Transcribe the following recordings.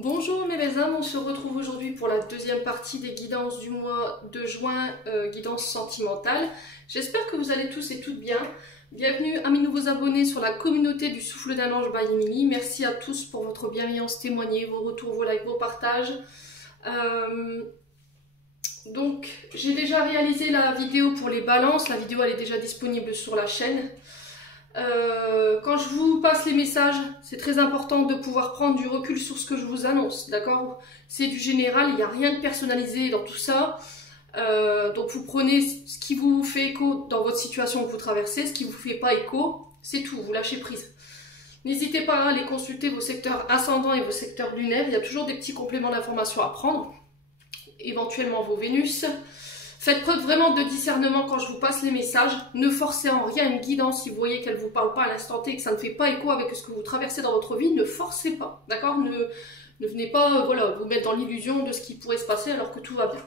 Bonjour mes belles âmes, on se retrouve aujourd'hui pour la deuxième partie des guidances du mois de juin, guidance sentimentale. J'espère que vous allez tous et toutes bien. Bienvenue à mes nouveaux abonnés sur la communauté du Souffle d'un Ange by Emily. Merci à tous pour votre bienveillance témoignée, vos retours, vos likes, vos partages. Donc j'ai déjà réalisé la vidéo pour les balances, la vidéo elle est déjà disponible sur la chaîne. Quand je vous passe les messages, c'est très important de pouvoir prendre du recul sur ce que je vous annonce, d'accord? C'est du général, il n'y a rien de personnalisé dans tout ça. Donc vous prenez ce qui vous fait écho dans votre situation que vous traversez, ce qui vous fait pas écho, c'est tout, vous lâchez prise. N'hésitez pas à aller consulter vos secteurs ascendants et vos secteurs lunaires, il y a toujours des petits compléments d'information à prendre, éventuellement vos Vénus. Faites preuve vraiment de discernement quand je vous passe les messages. Ne forcez en rien une guidance si vous voyez qu'elle ne vous parle pas à l'instant T et que ça ne fait pas écho avec ce que vous traversez dans votre vie. Ne forcez pas, d'accord? Ne venez pas voilà, vous mettre dans l'illusion de ce qui pourrait se passer alors que tout va bien.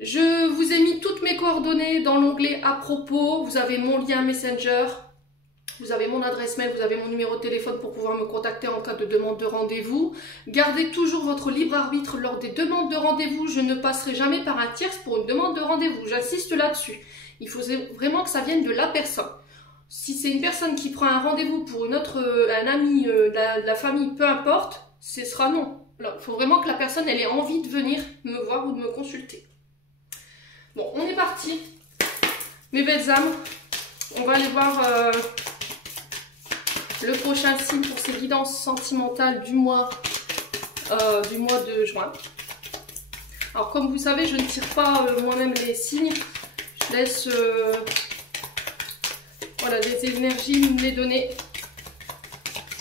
Je vous ai mis toutes mes coordonnées dans l'onglet à propos. Vous avez mon lien Messenger, vous avez mon adresse mail, vous avez mon numéro de téléphone pour pouvoir me contacter en cas de demande de rendez-vous. Gardez toujours votre libre arbitre lors des demandes de rendez-vous. Je ne passerai jamais par un tierce pour une demande de rendez-vous. J'insiste là-dessus. Il faut vraiment que ça vienne de la personne. Si c'est une personne qui prend un rendez-vous pour une autre, un ami, de la famille, peu importe, ce sera non. Il faut vraiment que la personne elle ait envie de venir me voir ou de me consulter. Bon, on est parti. Mes belles âmes, on va aller voir... le prochain signe pour ces guidances sentimentales du mois de juin. Alors comme vous savez, je ne tire pas moi-même les signes. Je laisse voilà, les énergies me les donner.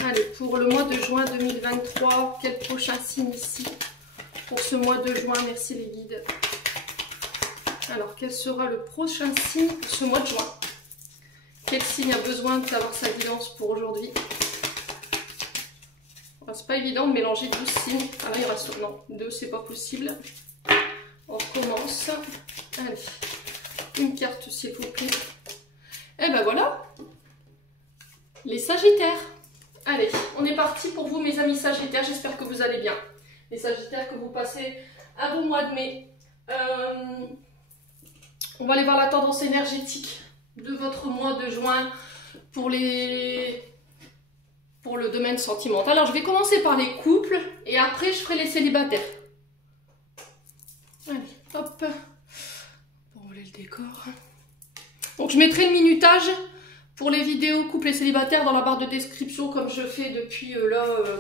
Allez, pour le mois de juin 2023, quel prochain signe ici pour ce mois de juin? Merci les guides. Alors, quel sera le prochain signe pour ce mois de juin? Quel signe a besoin d'avoir sa guidance pour aujourd'hui? C'est pas évident de mélanger 12 signes. Ah là, il reste... Non, 2, c'est pas possible. On recommence. Allez, une carte s'il vous plaît. Et ben voilà, les Sagittaires. Allez, on est parti pour vous mes amis Sagittaires. J'espère que vous allez bien. Les Sagittaires, que vous passez un bon mois de mai. On va aller voir la tendance énergétique de votre mois de juin pour le domaine sentimental. Alors je vais commencer par les couples et après je ferai les célibataires. Allez, hop, pour enlever le décor. Donc je mettrai le minutage pour les vidéos couples et célibataires dans la barre de description comme je fais depuis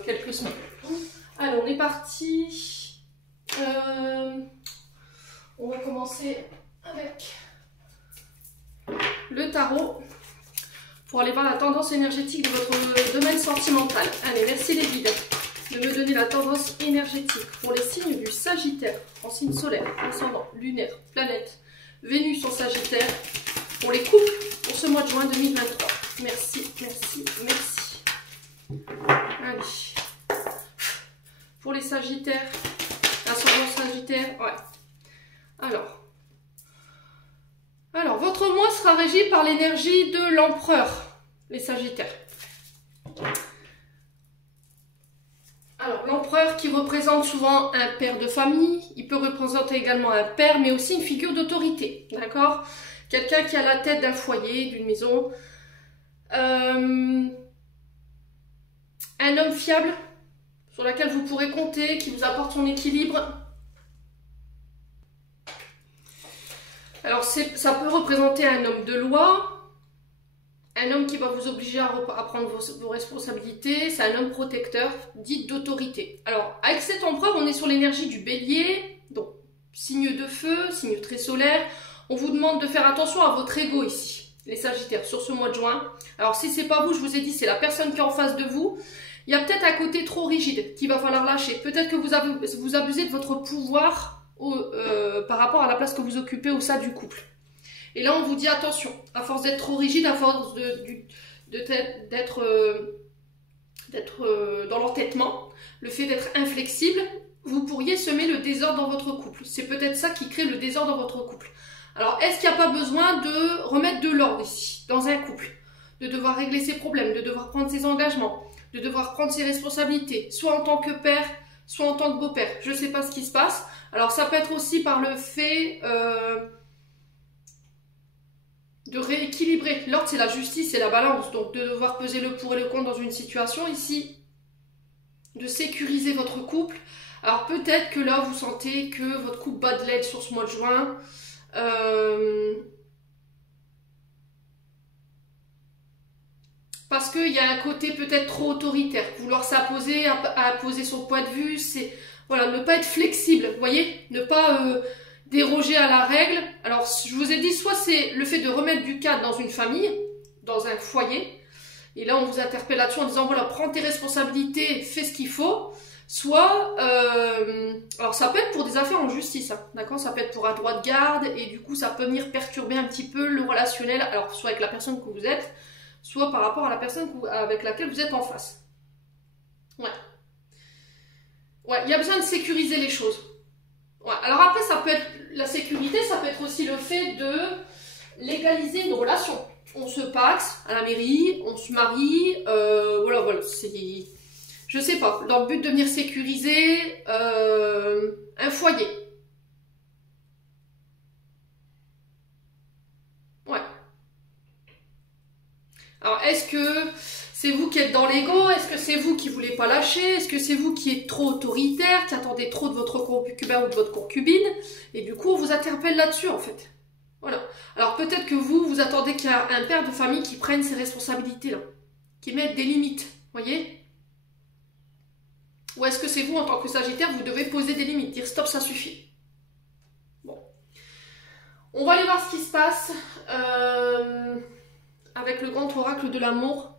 quelques semaines. Alors on est parti. On va commencer avec le tarot pour aller voir la tendance énergétique de votre domaine sentimental. Allez, merci les guides de me donner la tendance énergétique pour les signes du Sagittaire en signe solaire, ascendant, lunaire, planète, Vénus en Sagittaire, pour les couples pour ce mois de juin 2023. Merci, merci, merci. Allez. Pour les Sagittaires, ascendant Sagittaire, ouais. Alors, votre mois sera régi par l'énergie de l'empereur, les Sagittaires. Alors, l'empereur qui représente souvent un père de famille, il peut représenter également un père, mais aussi une figure d'autorité, d'accord? Quelqu'un qui a la tête d'un foyer, d'une maison. Un homme fiable, sur lequel vous pourrez compter, qui vous apporte son équilibre. Alors, ça peut représenter un homme de loi, un homme qui va vous obliger à prendre vos responsabilités, c'est un homme protecteur, dit d'autorité. Alors, avec cet empereur, on est sur l'énergie du bélier, donc signe de feu, signe très solaire. On vous demande de faire attention à votre ego ici, les Sagittaires, sur ce mois de juin. Alors, si c'est pas vous, je vous ai dit, c'est la personne qui est en face de vous. Il y a peut-être un côté trop rigide qu'il va falloir lâcher. Peut-être que vous abusez de votre pouvoir par rapport à la place que vous occupez au sein du couple. Et là, on vous dit attention, à force d'être trop rigide, à force d'être dans l'entêtement, le fait d'être inflexible, vous pourriez semer le désordre dans votre couple. C'est peut-être ça qui crée le désordre dans votre couple. Alors, est-ce qu'il n'y a pas besoin de remettre de l'ordre ici, dans un couple? De devoir régler ses problèmes, de devoir prendre ses engagements, de devoir prendre ses responsabilités, soit en tant que père, soit en tant que beau-père. Je ne sais pas ce qui se passe. Alors ça peut être aussi par le fait de rééquilibrer. L'ordre, c'est la justice et la balance. Donc de devoir peser le pour et le contre dans une situation ici, de sécuriser votre couple. Alors peut-être que là, vous sentez que votre couple bat de l'aile sur ce mois de juin. Parce qu'il y a un côté peut-être trop autoritaire. Vouloir s'imposer, imposer son point de vue, c'est voilà, ne pas être flexible, vous voyez, ne pas déroger à la règle. Alors, je vous ai dit, soit c'est le fait de remettre du cadre dans une famille, dans un foyer, et là on vous interpelle là-dessus en disant voilà, prends tes responsabilités, fais ce qu'il faut. Soit, alors ça peut être pour des affaires en justice, hein, d'accord, ça peut être pour un droit de garde, et du coup ça peut venir perturber un petit peu le relationnel, alors soit avec la personne que vous êtes, soit par rapport à la personne avec laquelle vous êtes en face. Ouais. Ouais, il y a besoin de sécuriser les choses. Ouais. Alors après, ça peut être la sécurité, ça peut être aussi le fait de légaliser une relation. On se paxe à la mairie, on se marie, voilà, c'est... Je sais pas, dans le but de venir sécuriser un foyer. Ouais. Alors, est-ce que c'est vous qui êtes dans l'ego? Est-ce que c'est vous qui voulez pas lâcher? Est-ce que c'est vous qui êtes trop autoritaire, qui attendez trop de votre concubin ou de votre concubine? Et du coup, on vous interpelle là-dessus, en fait. Voilà. Alors, peut-être que vous attendez qu'il y ait un père de famille qui prenne ses responsabilités-là, qui mette des limites, voyez? Ou est-ce que c'est vous, en tant que Sagittaire, vous devez poser des limites, dire stop, ça suffit? Bon. On va aller voir ce qui se passe avec le grand oracle de l'amour.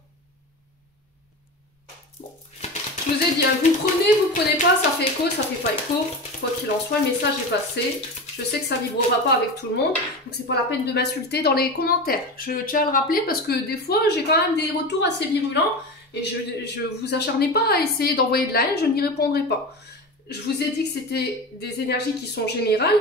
Bon. Je vous ai dit, hein, vous prenez pas, ça fait écho, ça fait pas écho. Quoi qu'il en soit, le message est passé. Je sais que ça vibrera pas avec tout le monde, donc c'est pas la peine de m'insulter dans les commentaires. Je tiens à le rappeler parce que des fois, j'ai quand même des retours assez virulents. Et je vous acharnez pas à essayer d'envoyer de la haine, je n'y répondrai pas. Je vous ai dit que c'était des énergies qui sont générales.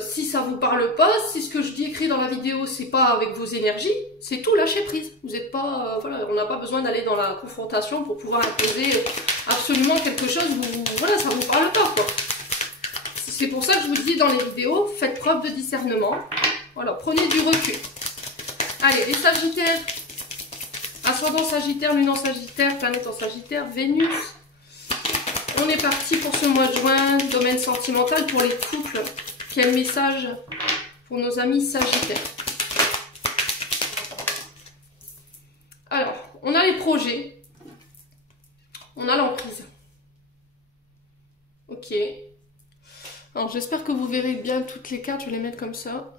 Si ça vous parle pas, si ce que je dis écrit dans la vidéo, c'est pas avec vos énergies, c'est tout, lâchez prise. Vous n'êtes pas, voilà, on n'a pas besoin d'aller dans la confrontation pour pouvoir imposer absolument quelque chose. Voilà, ça vous parle pas, quoi. C'est pour ça que je vous dis dans les vidéos, faites preuve de discernement. Voilà, prenez du recul. Allez, les Sagittaires. Ascendant Sagittaire, Lune en Sagittaire, planète en Sagittaire, Vénus. On est parti pour ce mois de juin, domaine sentimental pour les couples. Quel message pour nos amis Sagittaires? Alors, on a les projets. On a l'emprise. Ok. Alors, j'espère que vous verrez bien toutes les cartes. Je vais les mettre comme ça.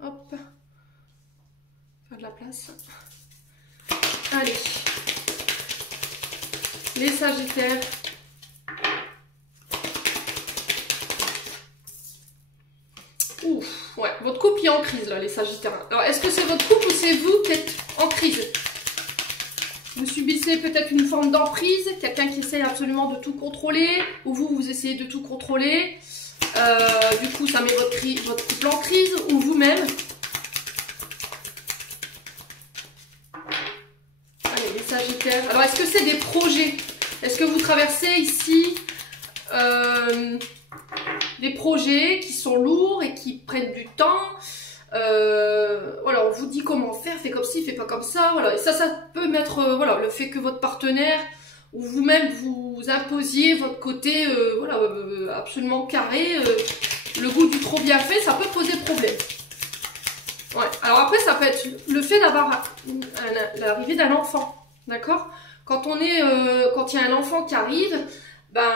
Hop. Faire de la place. Allez, les Sagittaires. Ouf, ouais, votre couple est en crise là, les Sagittaires. Alors, est-ce que c'est votre couple ou c'est vous qui êtes en crise? Vous subissez peut-être une forme d'emprise, quelqu'un qui essaie absolument de tout contrôler, ou vous essayez de tout contrôler. Du coup, ça met votre couple en crise, ou vous-même. Sagittaire. Alors, est-ce que c'est des projets? Est-ce que vous traversez ici des projets qui sont lourds et qui prennent du temps? Voilà, on vous dit comment faire, fais comme ci, fais pas comme ça. Voilà, et ça peut mettre voilà, le fait que votre partenaire ou vous-même vous imposiez votre côté voilà, absolument carré, le goût du trop bien fait, ça peut poser problème. Ouais. Alors après, ça peut être le fait d'avoir l'arrivée d'un enfant. D'accord? Quand il y a un enfant qui arrive, ben,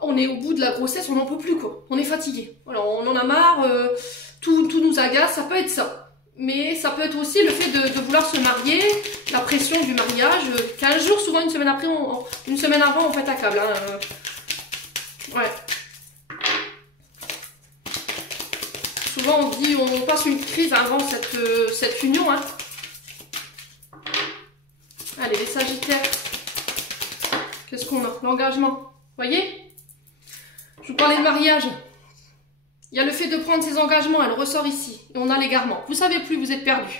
on est au bout de la grossesse, on n'en peut plus, quoi. On est fatigué. Voilà, on en a marre, tout nous agace, ça peut être ça. Mais ça peut être aussi le fait de vouloir se marier, la pression du mariage, 15 jours, souvent une semaine après, une semaine avant, on pète un câble. Hein. Ouais. Souvent on dit, on passe une crise avant cette union, hein. Allez, les Sagittaires. Qu'est-ce qu'on a? L'engagement. Voyez? Je vous parlais de mariage. Il y a le fait de prendre ses engagements, elle ressort ici. Et on a l'égarement. Vous savez plus, vous êtes perdu.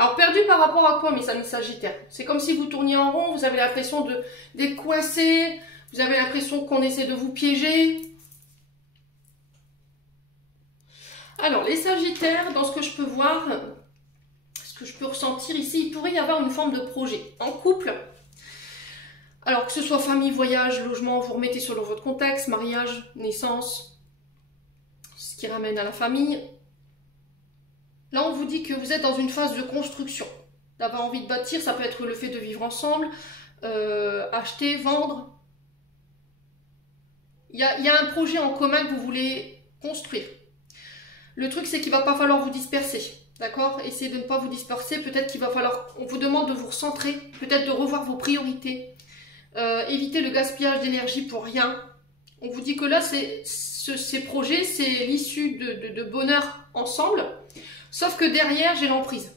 Alors, perdu par rapport à quoi, mes amis Sagittaires? C'est comme si vous tourniez en rond, vous avez l'impression d'être coincé, vous avez l'impression qu'on essaie de vous piéger. Alors, les Sagittaires, dans ce que je peux voir, ce que je peux ressentir ici, il pourrait y avoir une forme de projet en couple. Alors, que ce soit famille, voyage, logement, vous remettez selon votre contexte, mariage, naissance, ce qui ramène à la famille. Là, on vous dit que vous êtes dans une phase de construction, d'avoir envie de bâtir, ça peut être le fait de vivre ensemble, acheter, vendre. Il y a un projet en commun que vous voulez construire. Le truc, c'est qu'il ne va pas falloir vous disperser, d'accord? Essayez de ne pas vous disperser, peut-être qu'il va falloir, on vous demande de vous recentrer, peut-être de revoir vos priorités, éviter le gaspillage d'énergie pour rien. On vous dit que là, ces projets, c'est l'issue de bonheur ensemble, sauf que derrière, j'ai l'emprise.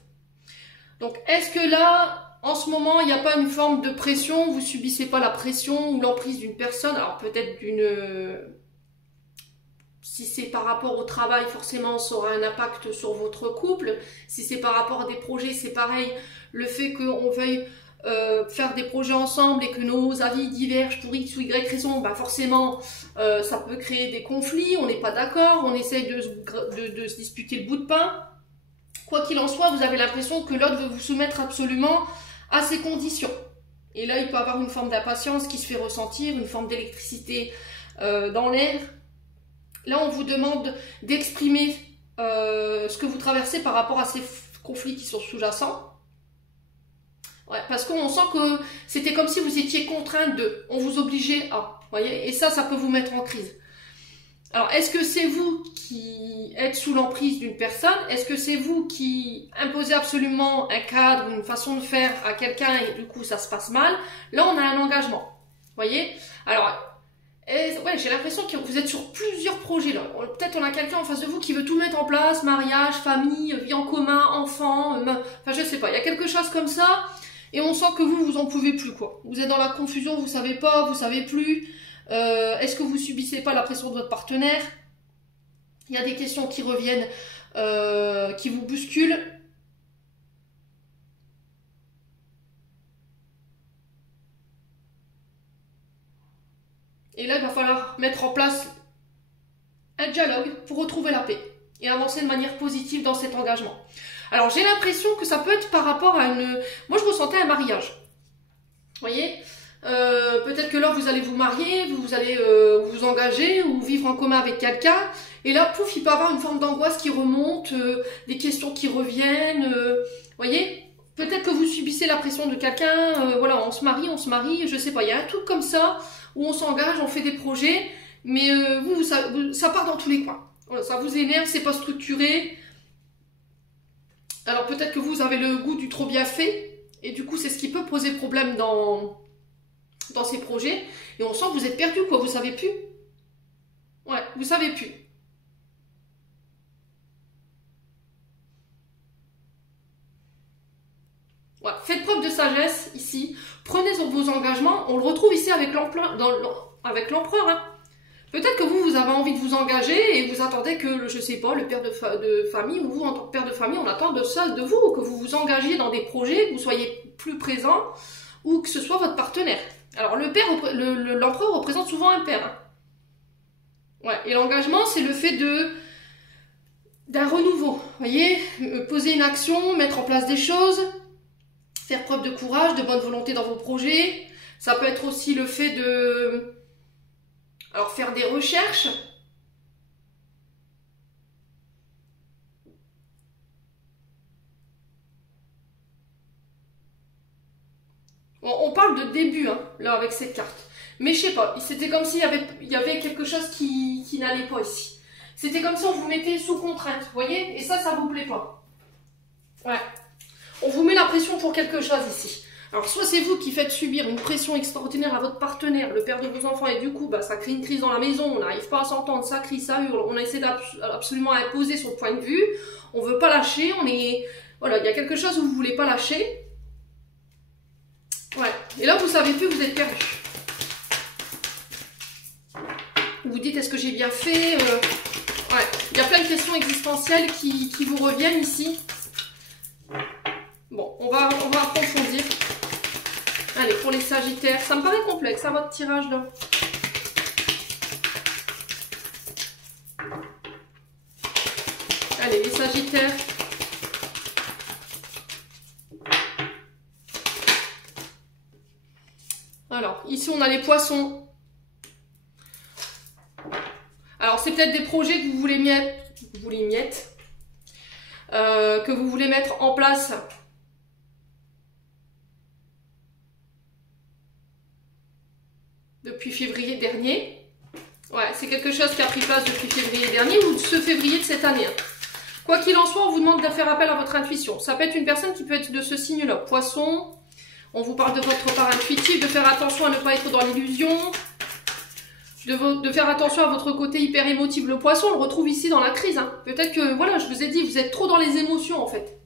Donc, est-ce que là, en ce moment, il n'y a pas une forme de pression, vous subissez pas la pression ou l'emprise d'une personne, alors peut-être si c'est par rapport au travail, forcément, ça aura un impact sur votre couple. Si c'est par rapport à des projets, c'est pareil. Le fait qu'on veuille faire des projets ensemble et que nos avis divergent pour X ou Y raison, bah forcément, ça peut créer des conflits, on n'est pas d'accord, on essaye de se disputer le bout de pain. Quoi qu'il en soit, vous avez l'impression que l'autre veut vous soumettre absolument à ses conditions. Et là, il peut y avoir une forme d'impatience qui se fait ressentir, une forme d'électricité dans l'air. Là, on vous demande d'exprimer ce que vous traversez par rapport à ces conflits qui sont sous-jacents. Ouais, parce qu'on sent que c'était comme si vous étiez contrainte de, on vous obligeait à, voyez, et ça peut vous mettre en crise. Alors, est-ce que c'est vous qui êtes sous l'emprise d'une personne? Est-ce que c'est vous qui imposez absolument un cadre, une façon de faire à quelqu'un et du coup ça se passe mal? Là, on a un engagement, voyez. Alors, ouais, j'ai l'impression que vous êtes sur plusieurs projets là. Peut-être on a quelqu'un en face de vous qui veut tout mettre en place, mariage, famille, vie en commun, enfants, enfin je sais pas, il y a quelque chose comme ça. Et on sent que vous en pouvez plus, quoi. Vous êtes dans la confusion, vous savez pas, vous savez plus. Est-ce que vous subissez pas la pression de votre partenaire? Il y a des questions qui reviennent, qui vous bousculent. Et là, il va falloir mettre en place un dialogue pour retrouver la paix et avancer de manière positive dans cet engagement. Alors, j'ai l'impression que ça peut être par rapport à une... Moi, je ressentais un mariage. Vous voyez, peut-être que là, vous allez vous marier, vous allez vous engager ou vivre en commun avec quelqu'un. Et là, pouf, il peut y avoir une forme d'angoisse qui remonte, des questions qui reviennent. Vous voyez, peut-être que vous subissez la pression de quelqu'un. Voilà, on se marie, je sais pas. Il y a un truc comme ça où on s'engage, on fait des projets. Mais ça part dans tous les coins. Voilà, ça vous énerve, c'est pas structuré. Alors peut-être que vous avez le goût du trop bien fait, et du coup c'est ce qui peut poser problème dans ces projets, et on sent que vous êtes perdu, quoi, vous savez plus. Ouais, vous savez plus. Ouais, faites preuve de sagesse ici, prenez vos engagements, on le retrouve ici avec l'empereur, hein. Peut-être que vous avez envie de vous engager et vous attendez que, je sais pas, le père de famille ou vous en tant que père de famille, on attend de ça de vous, que vous vous engagiez dans des projets, que vous soyez plus présent ou que ce soit votre partenaire. Alors l'empereur représente souvent un père. Hein. Ouais, et l'engagement, c'est le fait d'un renouveau. Vous voyez, poser une action, mettre en place des choses, faire preuve de courage, de bonne volonté dans vos projets. Ça peut être aussi le fait de... Alors, faire des recherches. On parle de début, hein, là, avec cette carte. Mais je sais pas, c'était comme s'il y avait quelque chose qui n'allait pas ici. C'était comme si on vous mettait sous contrainte, vous voyez? Et ça vous plaît pas. Ouais. On vous met la pression pour quelque chose ici. Alors, soit c'est vous qui faites subir une pression extraordinaire à votre partenaire, le père de vos enfants, et du coup, bah, ça crée une crise dans la maison, on n'arrive pas à s'entendre, ça crie, ça hurle, on essaie absolument imposer son point de vue, on veut pas lâcher, voilà, il y a quelque chose où vous voulez pas lâcher. Ouais, et là, vous savez plus, vous êtes perdu. Vous dites, est-ce que j'ai bien fait? Ouais, il y a plein de questions existentielles qui vous reviennent ici. va approfondir. Allez, pour les Sagittaires, ça me paraît complexe, hein, votre tirage là. Allez, les Sagittaires. Alors, ici, on a les Poissons. Alors, c'est peut-être des projets que vous voulez que vous voulez mettre en place. Depuis février dernier. Ouais, c'est quelque chose qui a pris place depuis février dernier ou ce février de cette année. Quoi qu'il en soit, on vous demande de faire appel à votre intuition. Ça peut être une personne qui peut être de ce signe-là. Poisson, on vous parle de votre part intuitive, de faire attention à ne pas être dans l'illusion, de faire attention à votre côté hyper émotif. Le Poisson, on le retrouve ici dans la crise. Hein. Peut-être que, voilà, je vous ai dit, vous êtes trop dans les émotions en fait.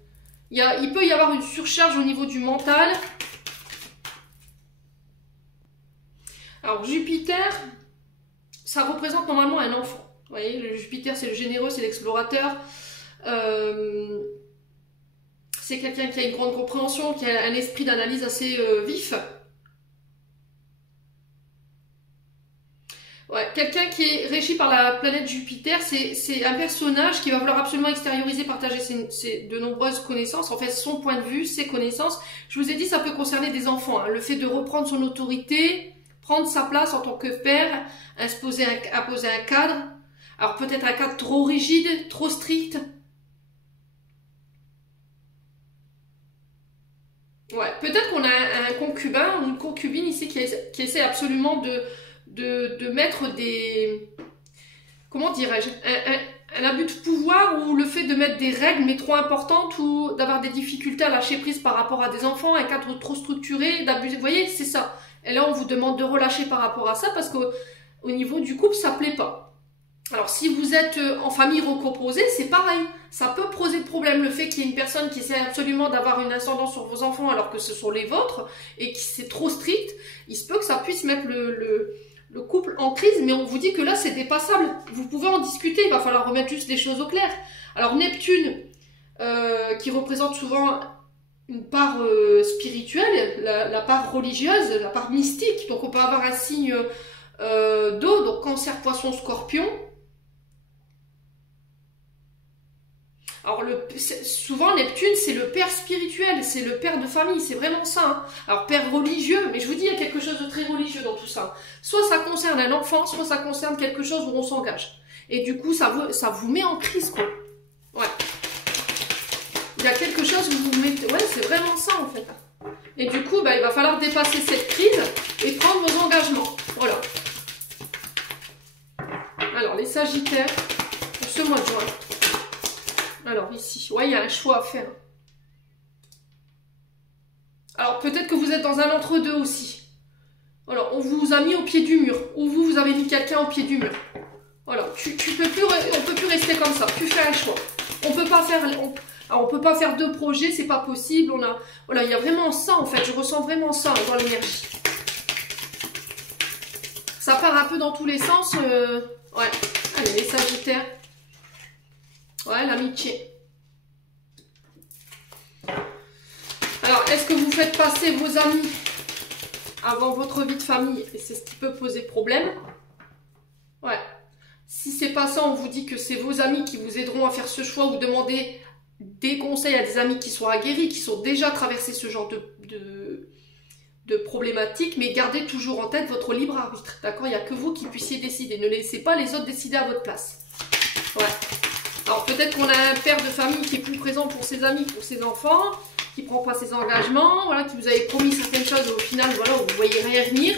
Il peut y avoir une surcharge au niveau du mental. Alors, Jupiter, ça représente normalement un enfant. Vous voyez, le Jupiter, c'est le généreux, c'est l'explorateur. C'est quelqu'un qui a une grande compréhension, qui a un esprit d'analyse assez vif. Ouais, quelqu'un qui est régi par la planète Jupiter, c'est un personnage qui va vouloir absolument extérioriser, partager de nombreuses connaissances, en fait son point de vue, ses connaissances. Je vous ai dit, ça peut concerner des enfants, hein. Le fait de reprendre son autorité, prendre sa place en tant que père, imposer un cadre. Alors peut-être un cadre trop rigide, trop strict. Ouais, peut-être qu'on a un concubin ou une concubine ici qui essaie absolument de mettre des... Comment dirais-je, un abus de pouvoir ou le fait de mettre des règles mais trop importantes ou d'avoir des difficultés à lâcher prise par rapport à des enfants, un cadre trop structuré, d'abuser. Vous voyez, c'est ça. Et là, on vous demande de relâcher par rapport à ça parce qu'au niveau du couple, ça plaît pas. Alors, si vous êtes en famille recomposée, c'est pareil. Ça peut poser de problème le fait qu'il y ait une personne qui essaie absolument d'avoir une ascendance sur vos enfants alors que ce sont les vôtres et que c'est trop strict. Il se peut que ça puisse mettre le couple en crise, mais on vous dit que là, c'est dépassable. Vous pouvez en discuter, il va falloir remettre juste les choses au clair. Alors, Neptune, qui représente souvent une part spirituelle, la part religieuse, la part mystique. Donc, on peut avoir un signe d'eau, donc Cancer, Poisson, Scorpion. Alors, souvent, Neptune, c'est le père spirituel, c'est le père de famille, c'est vraiment ça. Hein. Alors, père religieux, mais je vous dis, il y a quelque chose de très religieux dans tout ça. Soit ça concerne un enfant, soit ça concerne quelque chose où on s'engage. Et du coup, ça vous met en crise, quoi. Ouais. Il y a quelque chose où vous vous mettez... Ouais, c'est vraiment ça, en fait. Et du coup, bah, il va falloir dépasser cette crise et prendre vos engagements. Voilà. Alors, les Sagittaires, pour ce mois de juin. Alors ici, ouais, il y a un choix à faire. Alors peut-être que vous êtes dans un entre-deux aussi. Alors on vous a mis au pied du mur, ou vous avez mis quelqu'un au pied du mur. Voilà, on peut plus rester comme ça. Tu fais un choix. On peut pas faire deux projets, c'est pas possible. Voilà, il y a vraiment ça en fait. Je ressens vraiment ça dans l'énergie. Ça part un peu dans tous les sens. Ouais, allez les Sagittaires. Ouais, l'amitié. Alors, est-ce que vous faites passer vos amis avant votre vie de famille? Et c'est ce qui peut poser problème. Ouais. Si c'est pas ça, on vous dit que c'est vos amis qui vous aideront à faire ce choix ou demander des conseils à des amis qui sont aguerris, qui sont déjà traversés ce genre de problématiques, mais gardez toujours en tête votre libre arbitre. D'accord? Il n'y a que vous qui puissiez décider. Ne laissez pas les autres décider à votre place. Ouais. Alors peut-être qu'on a un père de famille qui est plus présent pour ses amis, pour ses enfants, qui ne prend pas ses engagements, voilà, qui vous avait promis certaines choses et au final, voilà, vous ne voyez rien venir.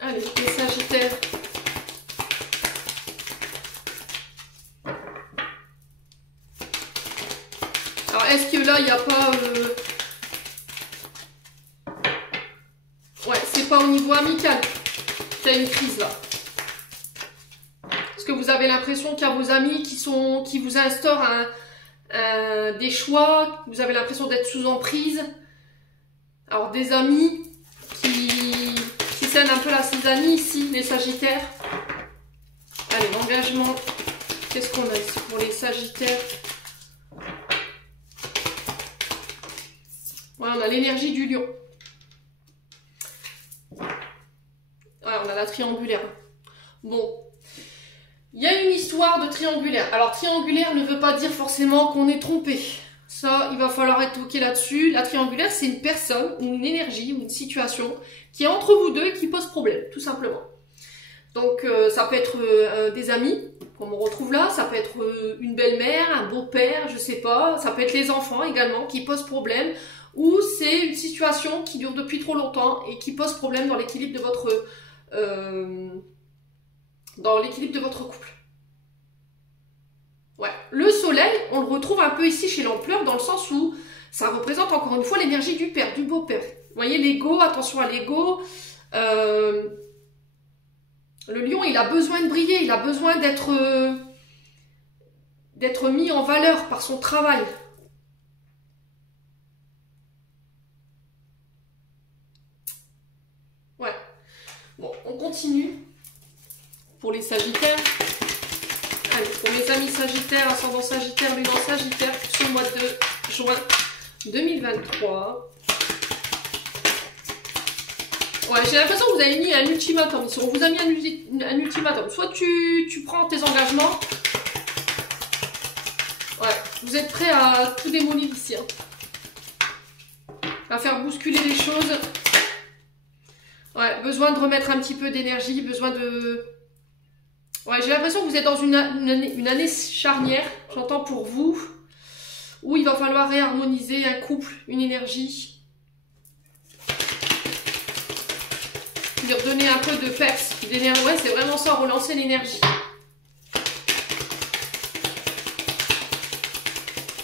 Allez, les Sagittaires. Alors est-ce que là, il n'y a pas... Ouais, c'est pas au niveau amical qu'il y a une crise là. Que vous avez l'impression qu'il y a vos amis qui vous instaurent des choix, vous avez l'impression d'être sous emprise. Alors des amis qui sènent un peu la cisanie ici, les Sagittaires. Allez, l'engagement. Qu'est-ce qu'on a ici pour les Sagittaires? Voilà, on a l'énergie du lion. Voilà, on a la triangulaire. Bon. Il y a une histoire de triangulaire. Alors, triangulaire ne veut pas dire forcément qu'on est trompé. Ça, il va falloir être ok là-dessus. La triangulaire, c'est une personne, ou une énergie, ou une situation qui est entre vous deux et qui pose problème, tout simplement. Donc, ça peut être des amis, comme on retrouve là. Ça peut être une belle-mère, un beau-père, je sais pas. Ça peut être les enfants également qui posent problème. Ou c'est une situation qui dure depuis trop longtemps et qui pose problème dans l'équilibre de votre... couple. Ouais. Le soleil, on le retrouve un peu ici chez l'ampleur dans le sens où ça représente encore une fois l'énergie du père, du beau-père. Vous voyez l'ego, attention à l'ego. Le lion, il a besoin de briller, il a besoin d'être mis en valeur par son travail. Ouais. Bon, on continue. Pour les sagittaires. Allez, pour mes amis sagittaires, ascendant sagittaire, lune en sagittaire, sur le mois de juin 2023. Ouais, j'ai l'impression que vous avez mis un ultimatum ici. On vous a mis un ultimatum. Soit tu prends tes engagements. Ouais, vous êtes prêts à tout démolir ici. Hein. À faire bousculer les choses. Ouais, besoin de remettre un petit peu d'énergie, besoin de... Ouais, j'ai l'impression que vous êtes dans une année charnière, j'entends pour vous, où il va falloir réharmoniser un couple, une énergie. Lui redonner un peu de peps, d'énergie. Ouais, c'est vraiment ça, relancer l'énergie.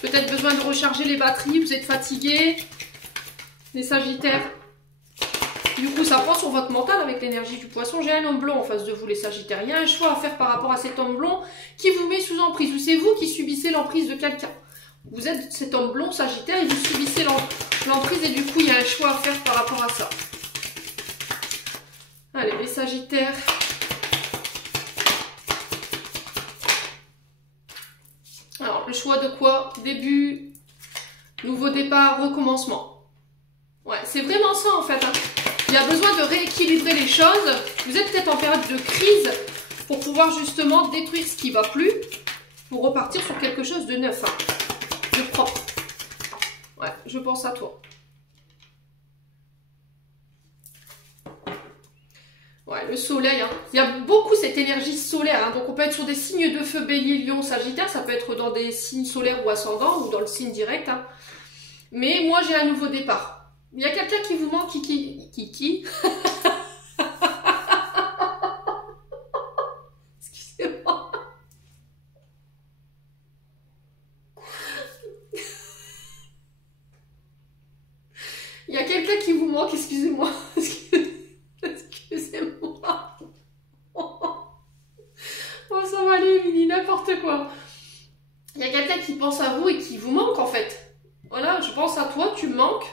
Peut-être besoin de recharger les batteries, vous êtes fatigués, les sagittaires. Du coup, ça prend sur votre mental avec l'énergie du poisson. J'ai un homme blond en face de vous, les sagittaires. Il y a un choix à faire par rapport à cet homme blond qui vous met sous emprise. Ou c'est vous qui subissez l'emprise de quelqu'un. Vous êtes cet homme blond sagittaire et vous subissez l'emprise et du coup, il y a un choix à faire par rapport à ça. Allez, les sagittaires. Alors, le choix de quoi? Début, nouveau départ, recommencement. Ouais, c'est vraiment ça en fait. Hein. Il y a besoin de rééquilibrer les choses. Vous êtes peut-être en période de crise pour pouvoir justement détruire ce qui ne va plus pour repartir sur quelque chose de neuf, hein, de propre. Ouais, je pense à toi. Ouais, le soleil. Hein. Il y a beaucoup cette énergie solaire. Hein. Donc on peut être sur des signes de feu, bélier, lion, sagittaire. Ça peut être dans des signes solaires ou ascendants ou dans le signe direct. Hein. Mais moi j'ai un nouveau départ. Il y a quelqu'un qui vous manque, qui Excusez-moi. Il y a quelqu'un qui vous manque, excusez-moi. Excusez-moi. Oh, ça va aller, Mini, n'importe quoi. Il y a quelqu'un qui pense à vous et qui vous manque, en fait. Voilà, je pense à toi, tu me manques.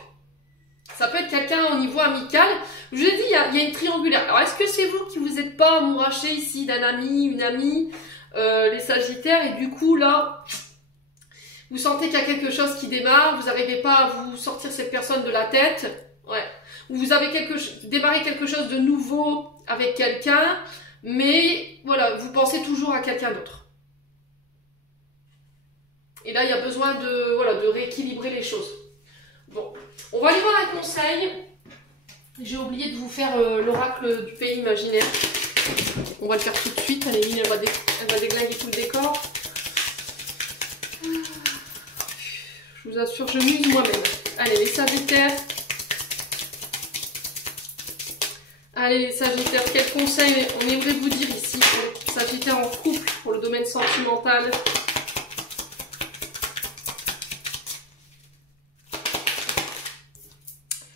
Ça peut être quelqu'un au niveau amical. Je vous ai dit, il y a une triangulaire. Alors, est-ce que c'est vous qui vous êtes pas amouraché ici d'un ami, une amie, les sagittaires, et du coup, là, vous sentez qu'il y a quelque chose qui démarre, vous n'arrivez pas à vous sortir cette personne de la tête, ouais. Ou vous avez démarré quelque chose de nouveau avec quelqu'un, mais voilà, vous pensez toujours à quelqu'un d'autre. Et là, il y a besoin de, voilà, de rééquilibrer les choses. Bon, on va aller voir un conseil. J'ai oublié de vous faire l'oracle du pays imaginaire. On va le faire tout de suite. Allez, Mine, elle va déglinguer tout le décor. Je vous assure, je m'use moi-même. Allez, les sagittaires. Allez, les sagittaires, quel conseil on aimerait vous dire ici pour les sagittaires en couple, pour le domaine sentimental?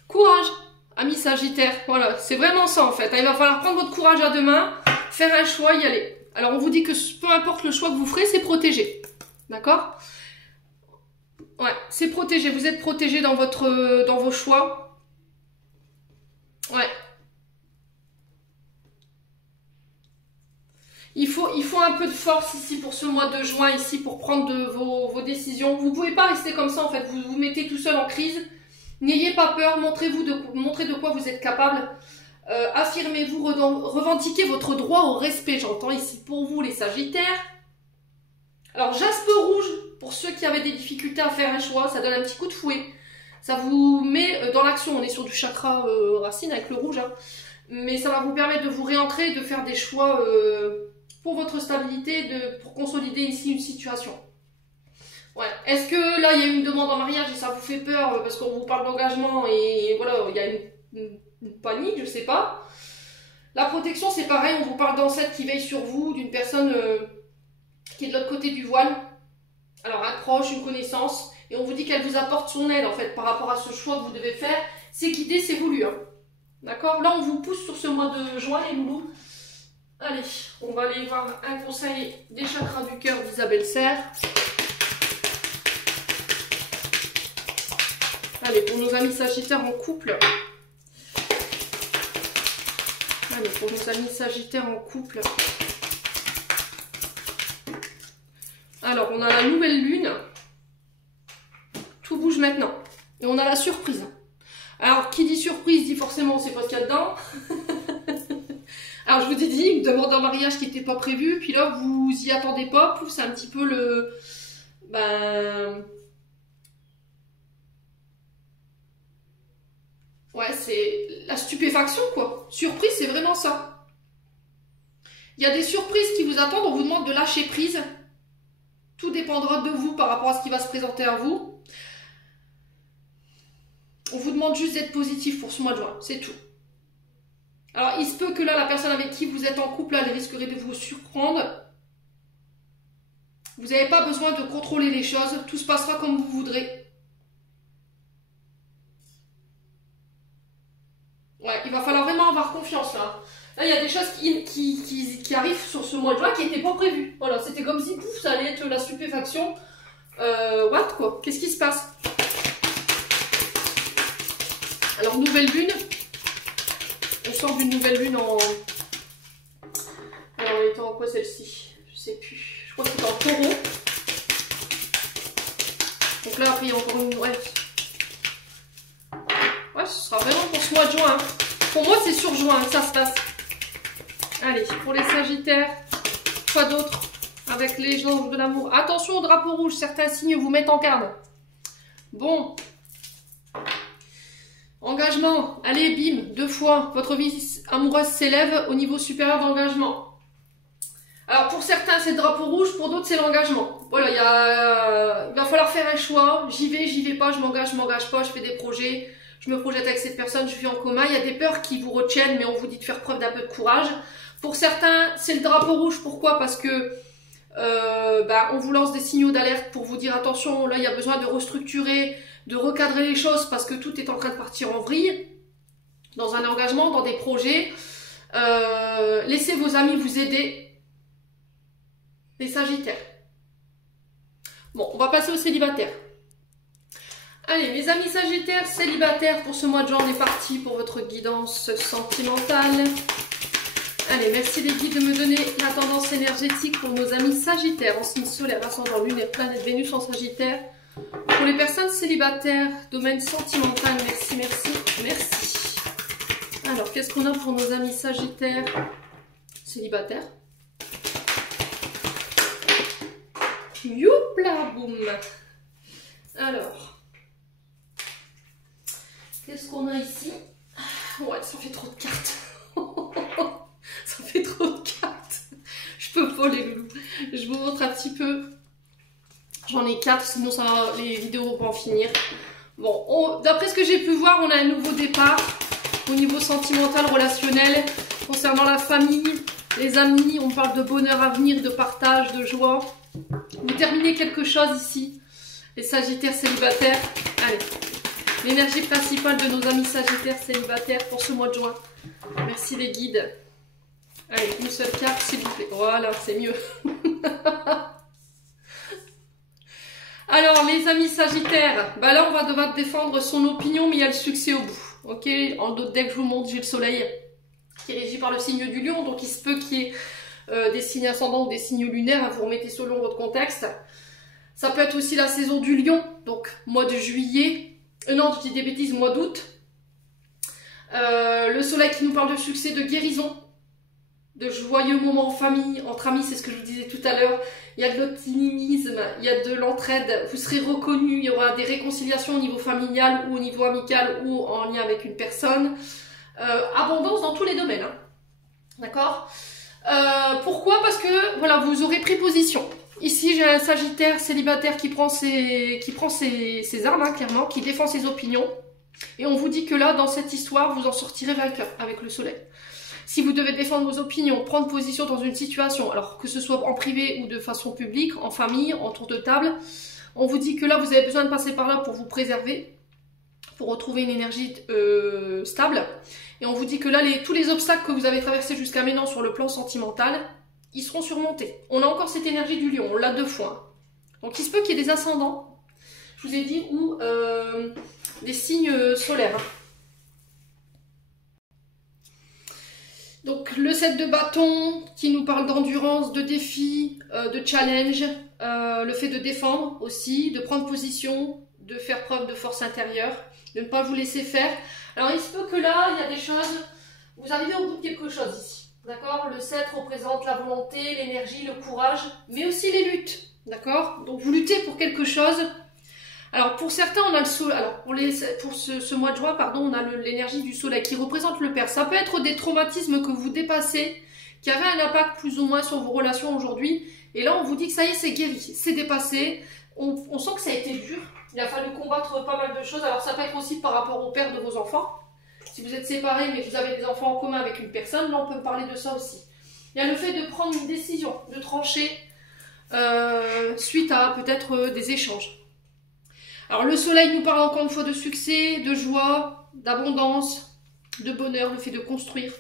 Courage, amis sagittaires. Voilà, c'est vraiment ça en fait. Il va falloir prendre votre courage à deux mains, faire un choix, y aller. Alors on vous dit que peu importe le choix que vous ferez, c'est protégé. D'accord? Ouais, c'est protégé. Vous êtes protégé dans vos choix. Ouais. Il faut un peu de force ici pour ce mois de juin, ici, pour prendre vos décisions. Vous ne pouvez pas rester comme ça, en fait. Vous vous mettez tout seul en crise. N'ayez pas peur, montrez de quoi vous êtes capable. Affirmez-vous, revendiquez votre droit au respect. J'entends ici pour vous les Sagittaires. Alors, jaspe rouge, pour ceux qui avaient des difficultés à faire un choix, ça donne un petit coup de fouet. Ça vous met dans l'action. On est sur du chakra racine avec le rouge. Hein. Mais ça va vous permettre de vous réancrer, de faire des choix pour votre stabilité, pour consolider ici une situation. Ouais. Est-ce que là, il y a une demande en mariage et ça vous fait peur parce qu'on vous parle d'engagement et voilà, il y a une panique, je sais pas. La protection, c'est pareil, on vous parle d'ancêtre qui veille sur vous, d'une personne qui est de l'autre côté du voile. Alors, un proche, une connaissance, et on vous dit qu'elle vous apporte son aide en fait par rapport à ce choix que vous devez faire. C'est guidé, c'est voulu. Hein. D'accord? Là, on vous pousse sur ce mois de juin, les loulous. Allez, on va aller voir un conseil des chakras du cœur d'Isabelle Serre. Allez, pour nos amis Sagittaires en couple. Allez, pour nos amis Sagittaires en couple. Alors, on a la nouvelle lune. Tout bouge maintenant. Et on a la surprise. Alors, qui dit surprise dit forcément c'est pas ce qu'il y a dedans. Alors, je vous ai dit, une demande en mariage qui n'était pas prévue. Puis là, vous y attendez pas. Pouf, c'est un petit peu le... Ouais, c'est la stupéfaction, quoi. Surprise, c'est vraiment ça. Il y a des surprises qui vous attendent, on vous demande de lâcher prise. Tout dépendra de vous par rapport à ce qui va se présenter à vous. On vous demande juste d'être positif pour ce mois de juin, c'est tout. Alors, il se peut que là, la personne avec qui vous êtes en couple, elle risquerait de vous surprendre. Vous n'avez pas besoin de contrôler les choses, tout se passera comme vous voudrez. Ouais, il va falloir vraiment avoir confiance là. Là, il y a des choses qui arrivent sur ce mois de juin qui n'étaient pas prévues. Voilà, c'était comme si pouf, ça allait être la stupéfaction. What quoi? Qu'est-ce qui se passe? Alors, nouvelle lune. On sort d'une nouvelle lune en... Alors, elle était en quoi celle-ci? Je sais plus. Je crois que c'était en taureau. Donc là, après, il y a encore une... Ouais, ce sera vraiment pour ce mois de juin. Pour moi, c'est sur juin que ça se passe. Allez, pour les Sagittaires, quoi d'autre avec les gens de l'amour? Attention au drapeau rouge, certains signes vous mettent en garde. Bon. Engagement. Allez, bim, 2 fois. Votre vie amoureuse s'élève au niveau supérieur d'engagement. Alors, pour certains, c'est le drapeau rouge, pour d'autres, c'est l'engagement. Voilà, il va falloir faire un choix. J'y vais pas, je m'engage pas, je fais des projets. Je me projette avec cette personne, je vis en commun. Il y a des peurs qui vous retiennent, mais on vous dit de faire preuve d'un peu de courage. Pour certains, c'est le drapeau rouge. Pourquoi? Parce que on vous lance des signaux d'alerte pour vous dire attention, là, il y a besoin de restructurer, de recadrer les choses parce que tout est en train de partir en vrille. Dans un engagement, dans des projets. Laissez vos amis vous aider. Les Sagittaires. Bon, on va passer aux célibataires. Allez, mes amis Sagittaires, célibataires, pour ce mois de juin, on est parti pour votre guidance sentimentale. Allez, merci les guides de me donner la tendance énergétique pour nos amis Sagittaires, en signe solaire, ascendant lunaire, planète Vénus en Sagittaire. Pour les personnes célibataires, domaine sentimental, merci, merci, merci. Alors, qu'est-ce qu'on a pour nos amis Sagittaires célibataires? Youpla, boum. Alors... Qu'est-ce qu'on a ici? Ouais, ça fait trop de cartes. Ça fait trop de cartes. Je peux pas les loulous. Je vous montre un petit peu. J'en ai 4, sinon ça, les vidéos vont en finir. Bon, d'après ce que j'ai pu voir, on a un nouveau départ au niveau sentimental, relationnel. Concernant la famille, les amis, on parle de bonheur à venir, de partage, de joie. Vous terminez quelque chose ici. Les Sagittaires célibataires. Allez. L'énergie principale de nos amis Sagittaires célibataires pour ce mois de juin. Merci les guides. Allez, une seule carte s'il vous plaît. Voilà, c'est mieux. Alors, les amis Sagittaires, bah là, on va devoir défendre son opinion, mais il y a le succès au bout. Ok, en d'autres decks, je vous montre, j'ai le soleil qui est régi par le signe du lion, donc il se peut qu'il y ait des signes ascendants ou des signes lunaires, hein, vous remettez selon votre contexte. Ça peut être aussi la saison du lion, donc mois de juillet, non, je dis des bêtises, mois d'août. Le soleil qui nous parle de succès, de guérison, de joyeux moments en famille, entre amis, c'est ce que je vous disais tout à l'heure. Il y a de l'optimisme, il y a de l'entraide, vous serez reconnus, il y aura des réconciliations au niveau familial ou au niveau amical ou en lien avec une personne. Abondance dans tous les domaines, hein. D'accord? Pourquoi? Parce que voilà, vous aurez pris position. Ici, j'ai un Sagittaire célibataire qui prend ses armes, hein, clairement, qui défend ses opinions. Et on vous dit que là, dans cette histoire, vous en sortirez vainqueur avec le soleil. Si vous devez défendre vos opinions, prendre position dans une situation, alors que ce soit en privé ou de façon publique, en famille, en tour de table, on vous dit que là, vous avez besoin de passer par là pour vous préserver, pour retrouver une énergie stable. Et on vous dit que là, tous les obstacles que vous avez traversés jusqu'à maintenant sur le plan sentimental, ils seront surmontés. On a encore cette énergie du lion, on l'a 2 fois. Donc il se peut qu'il y ait des ascendants, je vous ai dit, ou des signes solaires. Donc le 7 de bâton qui nous parle d'endurance, de défi, de challenge, le fait de défendre aussi, de prendre position, de faire preuve de force intérieure, de ne pas vous laisser faire. Alors il se peut que là, il y a des choses, vous arrivez au bout de quelque chose ici. D'accord? Le 7 représente la volonté, l'énergie, le courage, mais aussi les luttes. D'accord? Donc vous luttez pour quelque chose. Alors pour certains, on a le soleil. Alors pour ce mois de juin, pardon, on a l'énergie du soleil qui représente le père. Ça peut être des traumatismes que vous dépassez, qui avaient un impact plus ou moins sur vos relations aujourd'hui. Et là, on vous dit que ça y est, c'est guéri, c'est dépassé. On sent que ça a été dur. Il a fallu combattre pas mal de choses. Alors ça peut être aussi par rapport au père de vos enfants. Si vous êtes séparés mais que vous avez des enfants en commun avec une personne, là on peut parler de ça aussi. Il y a le fait de prendre une décision, de trancher suite à peut-être des échanges. Alors le soleil nous parle encore une fois de succès, de joie, d'abondance, de bonheur, le fait de construire.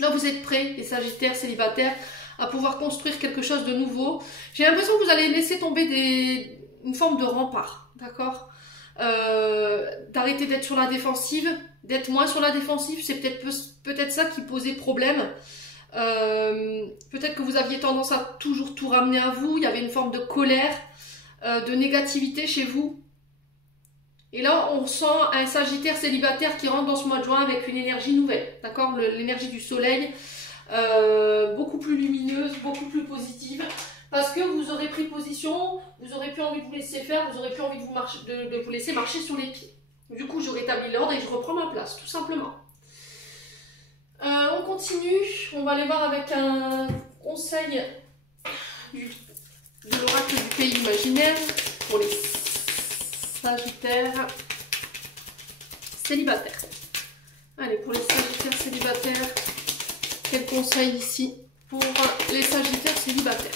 Là vous êtes prêts, les Sagittaires célibataires, à pouvoir construire quelque chose de nouveau. J'ai l'impression que vous allez laisser tomber une forme de rempart, d'accord? D'arrêter d'être sur la défensive, d'être moins sur la défensive, c'est peut-être ça qui posait problème. Peut-être que vous aviez tendance à toujours tout ramener à vous, il y avait une forme de colère, de négativité chez vous. Et là, on sent un Sagittaire célibataire qui rentre dans ce mois de juin avec une énergie nouvelle, d'accord? L'énergie du soleil, beaucoup plus lumineuse, beaucoup plus positive. Parce que vous aurez pris position, vous aurez plus envie de vous laisser faire, vous aurez plus envie de vous laisser marcher sur les pieds. Du coup, je rétablis l'ordre et je reprends ma place, tout simplement. On continue, on va aller voir avec un conseil de l'oracle du pays imaginaire pour les Sagittaires célibataires. Allez, pour les Sagittaires célibataires, quel conseil ici pour les Sagittaires célibataires?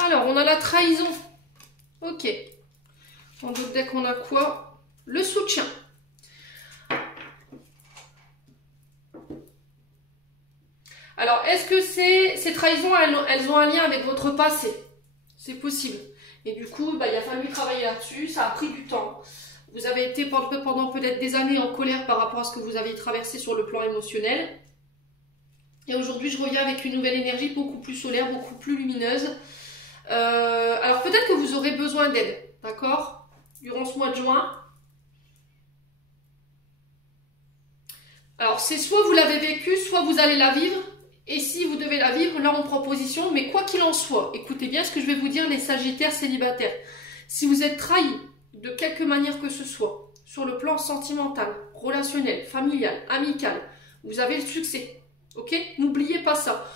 Alors, on a la trahison. Ok. En d'autres decks, on a quoi? Le soutien. Alors, est-ce que ces trahisons, elles ont un lien avec votre passé? C'est possible. Et du coup, il a fallu travailler là-dessus. Ça a pris du temps. Vous avez été pendant peut-être des années en colère par rapport à ce que vous avez traversé sur le plan émotionnel. Et aujourd'hui, je reviens avec une nouvelle énergie beaucoup plus solaire, beaucoup plus lumineuse. Alors peut-être que vous aurez besoin d'aide, d'accord, durant ce mois de juin. Alors c'est soit vous l'avez vécu, soit vous allez la vivre. Et si vous devez la vivre, là on prend position. Mais quoi qu'il en soit, écoutez bien ce que je vais vous dire, les Sagittaires célibataires. Si vous êtes trahis de quelque manière que ce soit, sur le plan sentimental, relationnel, familial, amical, vous avez le succès. Ok? N'oubliez pas ça.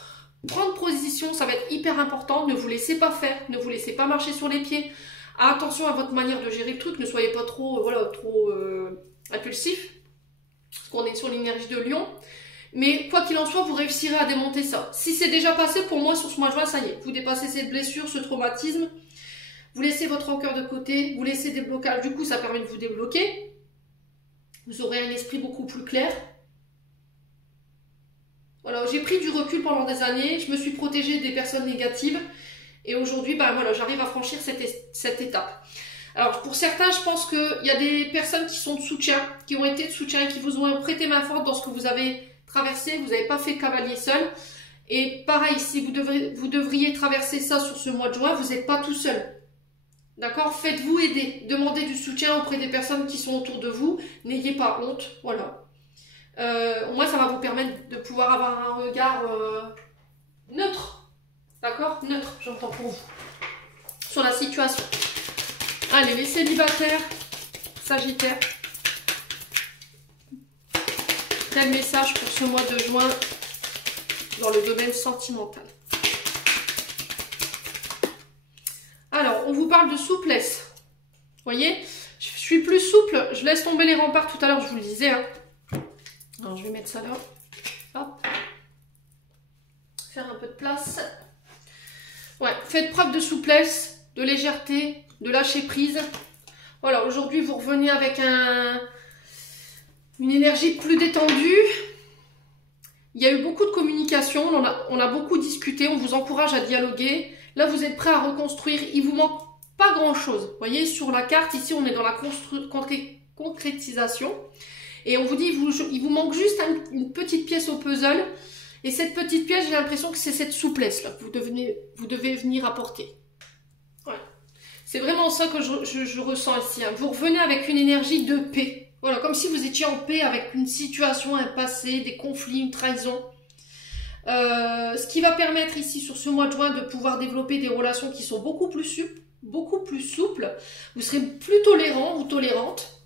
Prendre position, ça va être hyper important. Ne vous laissez pas faire, ne vous laissez pas marcher sur les pieds. Attention à votre manière de gérer le truc, ne soyez pas trop, impulsif. Parce qu'on est sur l'énergie de Lion. Mais quoi qu'il en soit, vous réussirez à démonter ça. Si c'est déjà passé, pour moi, sur ce mois de juin, ça y est. Vous dépassez cette blessure, ce traumatisme. Vous laissez votre rancœur de côté, vous laissez des blocages. Du coup, ça permet de vous débloquer. Vous aurez un esprit beaucoup plus clair. Voilà, j'ai pris du recul pendant des années, je me suis protégée des personnes négatives et aujourd'hui, j'arrive à franchir cette étape. Alors pour certains, je pense qu'il y a des personnes qui sont de soutien, qui ont été de soutien, qui vous ont prêté main forte dans ce que vous avez traversé, vous n'avez pas fait cavalier seul. Et pareil, si vous devriez traverser ça sur ce mois de juin, vous n'êtes pas tout seul. D'accord? Faites-vous aider. Demandez du soutien auprès des personnes qui sont autour de vous. N'ayez pas honte. Voilà. Au moins, ça va vous permettre de pouvoir avoir un regard neutre. D'accord? Neutre, j'entends pour vous. Sur la situation. Allez, les célibataires, Sagittaire. Quel message pour ce mois de juin dans le domaine sentimental? Alors, on vous parle de souplesse. Vous voyez, je suis plus souple. Je laisse tomber les remparts tout à l'heure, je vous le disais. Hein. Alors, je vais mettre ça là. Hop. Faire un peu de place. Ouais, faites preuve de souplesse, de légèreté, de lâcher prise. Voilà, aujourd'hui, vous revenez avec une énergie plus détendue. Il y a eu beaucoup de communication, on a beaucoup discuté, on vous encourage à dialoguer. Là, vous êtes prêt à reconstruire. Il vous manque pas grand-chose. Vous voyez, sur la carte, ici, on est dans la concrétisation. Et on vous dit, il vous manque juste une petite pièce au puzzle. Et cette petite pièce, j'ai l'impression que c'est cette souplesse-là que vous devez venir apporter. Voilà. C'est vraiment ça que je ressens ici. Hein. Vous revenez avec une énergie de paix. Voilà, comme si vous étiez en paix avec une situation, un passé, des conflits, une trahison. Ce qui va permettre ici, sur ce mois de juin, de pouvoir développer des relations qui sont beaucoup plus souples. Vous serez plus tolérant ou tolérante.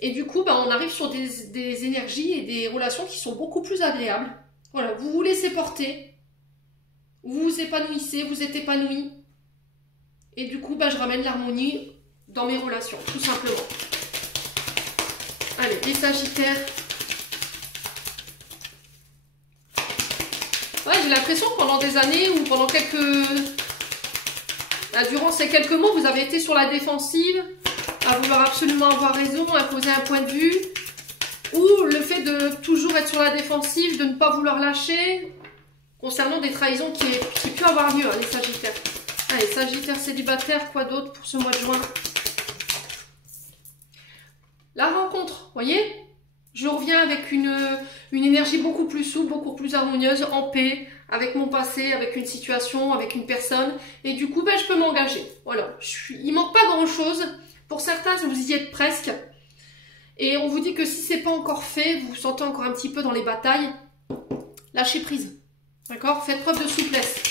Et du coup, on arrive sur des énergies et des relations qui sont beaucoup plus agréables. Voilà, vous vous laissez porter. Vous vous épanouissez, vous êtes épanoui. Et du coup, je ramène l'harmonie dans mes relations, tout simplement. Allez, les Sagittaires. Ouais, j'ai l'impression que pendant des années ou pendant durant ces quelques mois, vous avez été sur la défensive, à vouloir absolument avoir raison, imposer un point de vue, ou le fait de toujours être sur la défensive, de ne pas vouloir lâcher, concernant des trahisons qui peuvent avoir lieu, hein, les Sagittaires. Allez, Sagittaire célibataire, quoi d'autre pour ce mois de juin? La rencontre, vous voyez? Je reviens avec une énergie beaucoup plus souple, beaucoup plus harmonieuse, en paix, avec mon passé, avec une situation, avec une personne. Et du coup, je peux m'engager. Voilà. Il manque pas grand-chose. Pour certains, vous y êtes presque. Et on vous dit que si c'est pas encore fait, vous vous sentez encore un petit peu dans les batailles, lâchez prise. D'accord? Faites preuve de souplesse.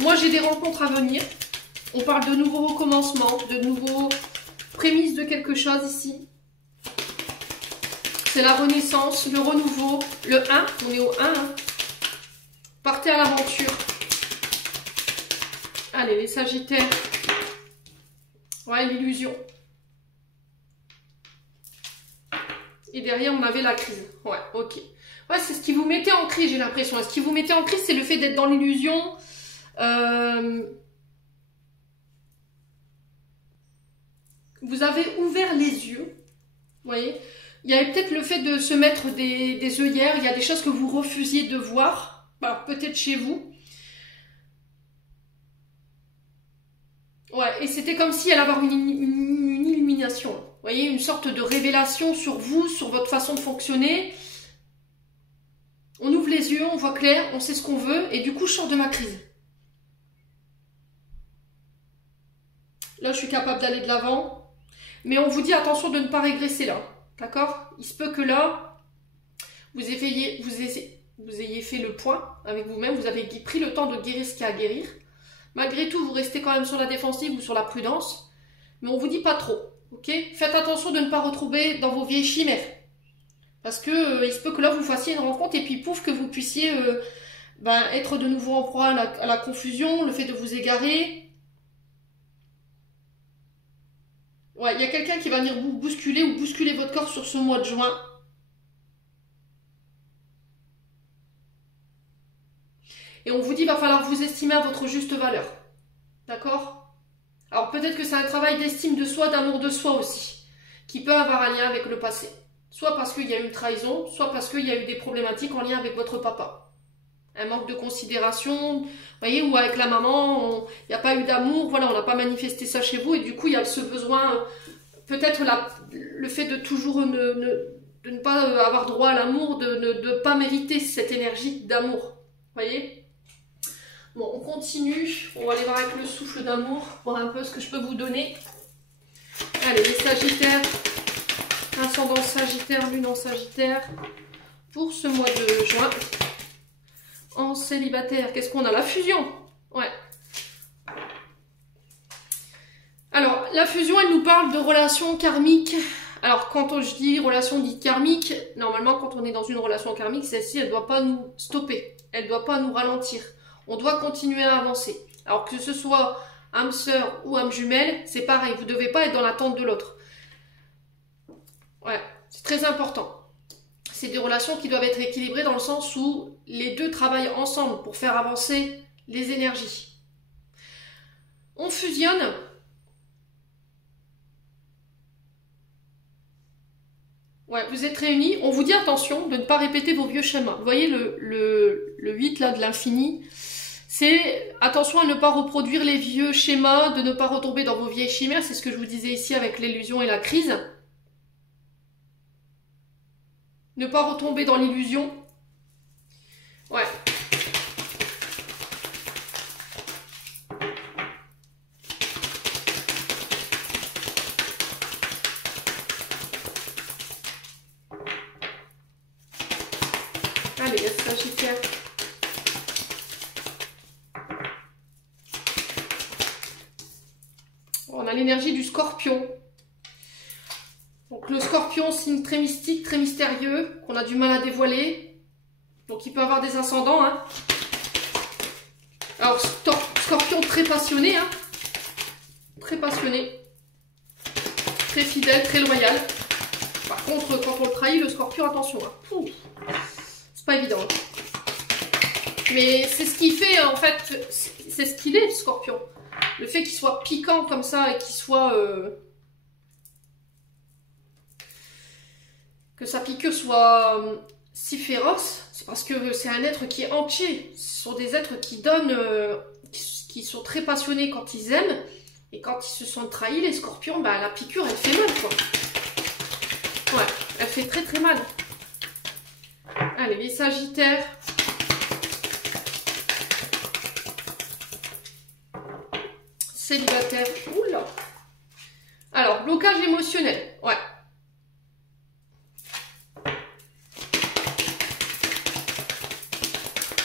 Moi, j'ai des rencontres à venir. On parle de nouveaux recommencements, de nouveaux prémices de quelque chose ici. C'est la renaissance, le renouveau, le 1, on est au 1. Hein. Partez à l'aventure. Allez, les Sagittaires. Ouais, l'illusion. Et derrière, on avait la crise. Ouais, ok. Ouais, c'est ce qui vous mettait en crise, j'ai l'impression. Ce qui vous mettait en crise, c'est le fait d'être dans l'illusion. Vous avez ouvert les yeux. Vous voyez? Il y avait peut-être le fait de se mettre des œillères. Il y a des choses que vous refusiez de voir. Alors, peut-être chez vous. Ouais, et c'était comme si elle avait une illumination. Vous voyez, une sorte de révélation sur vous, sur votre façon de fonctionner. On ouvre les yeux, on voit clair, on sait ce qu'on veut. Et du coup, je sors de ma crise. Là, je suis capable d'aller de l'avant. Mais on vous dit attention de ne pas régresser là. D'accord? Il se peut que là, vous ayez fait le point avec vous-même. Vous avez pris le temps de guérir ce qu'il y a à guérir. Malgré tout, vous restez quand même sur la défensive ou sur la prudence. Mais on vous dit pas trop. Ok? Faites attention de ne pas retrouver dans vos vieilles chimères. Parce que il se peut que là, vous fassiez une rencontre et puis pouf, que vous puissiez être de nouveau en proie à la confusion, le fait de vous égarer. Ouais, il y a quelqu'un qui va venir vous bousculer ou bousculer votre corps sur ce mois de juin. Et on vous dit, il va falloir vous estimer à votre juste valeur. D'accord? Alors peut-être que c'est un travail d'estime de soi, d'amour de soi aussi, qui peut avoir un lien avec le passé. Soit parce qu'il y a eu une trahison, soit parce qu'il y a eu des problématiques en lien avec votre papa. Un manque de considération, vous voyez, ou avec la maman, il n'y a pas eu d'amour, voilà, on n'a pas manifesté ça chez vous, et du coup, il y a ce besoin, peut-être le fait de toujours de ne pas avoir droit à l'amour, de ne pas mériter cette énergie d'amour. voyez? Bon, on continue. On va aller voir avec le souffle d'amour, voir un peu ce que je peux vous donner. Allez, les Sagittaires, ascendant Sagittaire, lune en Sagittaire, pour ce mois de juin. En célibataire, qu'est-ce qu'on a? La fusion. Ouais. Alors, la fusion, elle nous parle de relations karmiques. Alors, quand je dis relation dite karmique, normalement, quand on est dans une relation karmique, celle-ci, elle ne doit pas nous stopper. Elle ne doit pas nous ralentir. On doit continuer à avancer. Alors, que ce soit âme sœur ou âme jumelle, c'est pareil. Vous ne devez pas être dans l'attente de l'autre. Ouais, c'est très important. C'est des relations qui doivent être équilibrées dans le sens où les deux travaillent ensemble pour faire avancer les énergies. On fusionne. Ouais, vous êtes réunis. On vous dit attention de ne pas répéter vos vieux schémas. Vous voyez le 8 là de l'infini. C'est attention à ne pas reproduire les vieux schémas, de ne pas retomber dans vos vieilles chimères. C'est ce que je vous disais ici avec l'illusion et la crise. Ne pas retomber dans l'illusion. Ouais. Allez, les Sagittaires. On a l'énergie du Scorpion. Donc le Scorpion, signe très mystique, très mystérieux, qu'on a du mal à dévoiler. Donc il peut avoir des ascendants. Hein. Alors Scorpion très passionné. Hein. Très passionné. Très fidèle, très loyal. Par contre, quand on le trahit, le Scorpion, attention. Hein. C'est pas évident. Mais c'est ce qui fait, en fait, c'est ce qu'il est, le Scorpion. Le fait qu'il soit piquant comme ça et qu'il soit... que sa piqûre soit si féroce, c'est parce que c'est un être qui est entier. Ce sont des êtres qui donnent, qui sont très passionnés quand ils aiment, et quand ils se sentent trahis, les Scorpions, bah, la piqûre, elle fait mal, quoi. Ouais, elle fait très très mal. Allez, les Sagittaires. Célibataire. Oula. Alors, blocage émotionnel. Ouais.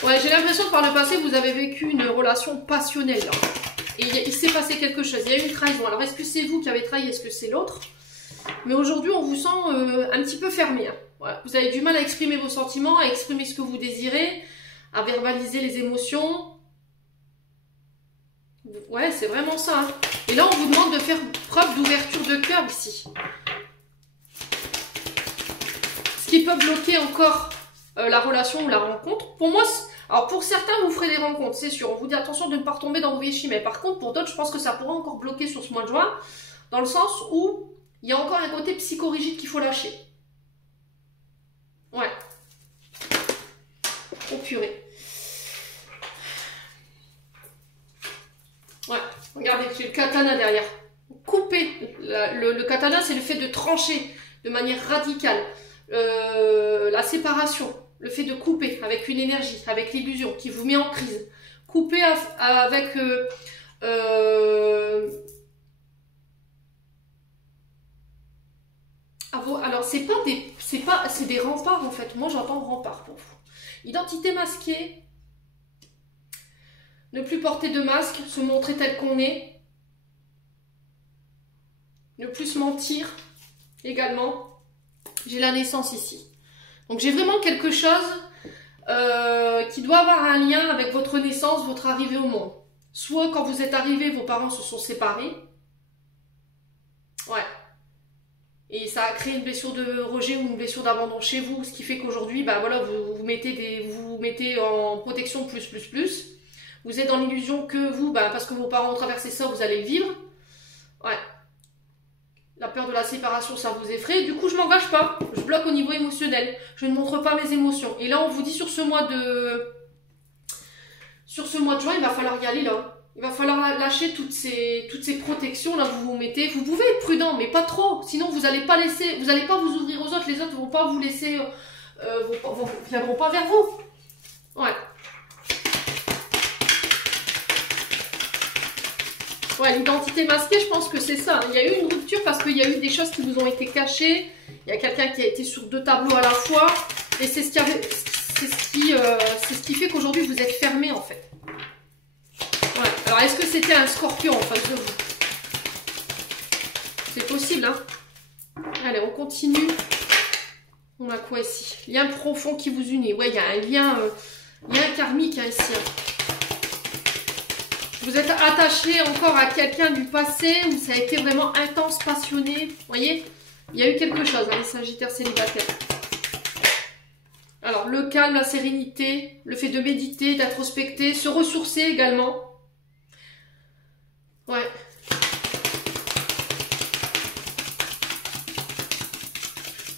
Ouais, j'ai l'impression que par le passé, vous avez vécu une relation passionnelle. Là. Et il s'est passé quelque chose. Il y a eu une trahison. Alors, est-ce que c'est vous qui avez trahi? Est-ce que c'est l'autre? Mais aujourd'hui, on vous sent un petit peu fermé. Hein. Ouais. Vous avez du mal à exprimer vos sentiments, à exprimer ce que vous désirez, à verbaliser les émotions. Ouais, c'est vraiment ça. Hein. Et là, on vous demande de faire preuve d'ouverture de cœur ici. Ce qui peut bloquer encore la relation ou la rencontre. Pour moi, alors pour certains, vous ferez des rencontres, c'est sûr. On vous dit attention de ne pas retomber dans vos vieilles chimères. Par contre, pour d'autres, je pense que ça pourra encore bloquer sur ce mois de juin, dans le sens où il y a encore un côté psychorigide qu'il faut lâcher. Ouais. Oh purée. Ouais, regardez, j'ai le katana derrière. Couper. Le katana, c'est le fait de trancher de manière radicale. La séparation, le fait de couper avec une énergie, avec l'illusion qui vous met en crise. Couper avec... alors, c'est des remparts en fait. Moi, j'entends rempart pour vous. Identité masquée. Ne plus porter de masque, se montrer tel qu'on est. Ne plus se mentir également. J'ai la naissance ici. Donc j'ai vraiment quelque chose qui doit avoir un lien avec votre naissance, votre arrivée au monde. Soit quand vous êtes arrivé, vos parents se sont séparés. Ouais. Et ça a créé une blessure de rejet ou une blessure d'abandon chez vous, ce qui fait qu'aujourd'hui, bah voilà, vous vous mettez en protection plus. Vous êtes dans l'illusion que vous, bah, parce que vos parents ont traversé ça, vous allez le vivre. Ouais. La peur de la séparation, ça vous effraie. Du coup, je m'engage pas. Je bloque au niveau émotionnel. Je ne montre pas mes émotions. Et là, on vous dit sur ce mois de juin, il va falloir y aller là. Il va falloir lâcher toutes ces protections là. Vous mettez. Vous pouvez être prudent, mais pas trop. Sinon, vous n'allez pas vous ouvrir aux autres. Les autres ne vont pas vous laisser. Viendront pas vers vous. Ouais. Ouais, l'identité masquée, je pense que c'est ça. Il y a eu une rupture parce qu'il y a eu des choses qui vous ont été cachées. Il y a quelqu'un qui a été sur 2 tableaux à la fois. Et c'est ce qui fait qu'aujourd'hui, vous êtes fermé, en fait. Ouais. Alors, est-ce que c'était un scorpion en face de vous? C'est possible, hein? Allez, on continue. On a quoi ici? Lien profond qui vous unit. Ouais, il y a un lien karmique hein, ici. Hein. Vous êtes attaché encore à quelqu'un du passé où ça a été vraiment intense, passionné. Vous voyez? Il y a eu quelque chose, hein, les Sagittaires célibataires. Alors, le calme, la sérénité, le fait de méditer, d'introspecter, se ressourcer également. Ouais.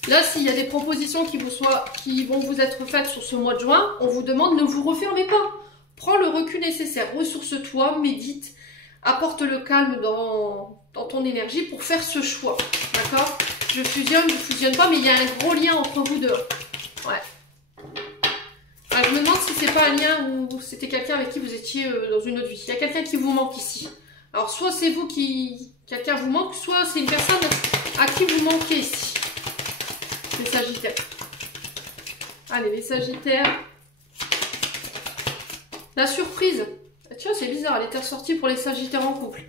Là, s'il y a des propositions qui vont vous être faites sur ce mois de juin, on vous demande ne vous refermez pas. Prends le recul nécessaire, ressource-toi, médite, apporte le calme dans ton énergie pour faire ce choix. D'accord? Je fusionne pas, mais il y a un gros lien entre vous deux. Ouais. Alors, je me demande si c'est pas un lien ou c'était quelqu'un avec qui vous étiez dans une autre vie. Il y a quelqu'un qui vous manque ici. Alors, soit c'est vous quelqu'un vous manque, soit c'est une personne à qui vous manquez ici. Les Sagittaires. Allez, les Sagittaires. La surprise. Tiens, c'est bizarre, elle était ressortie pour les Sagittaires en couple.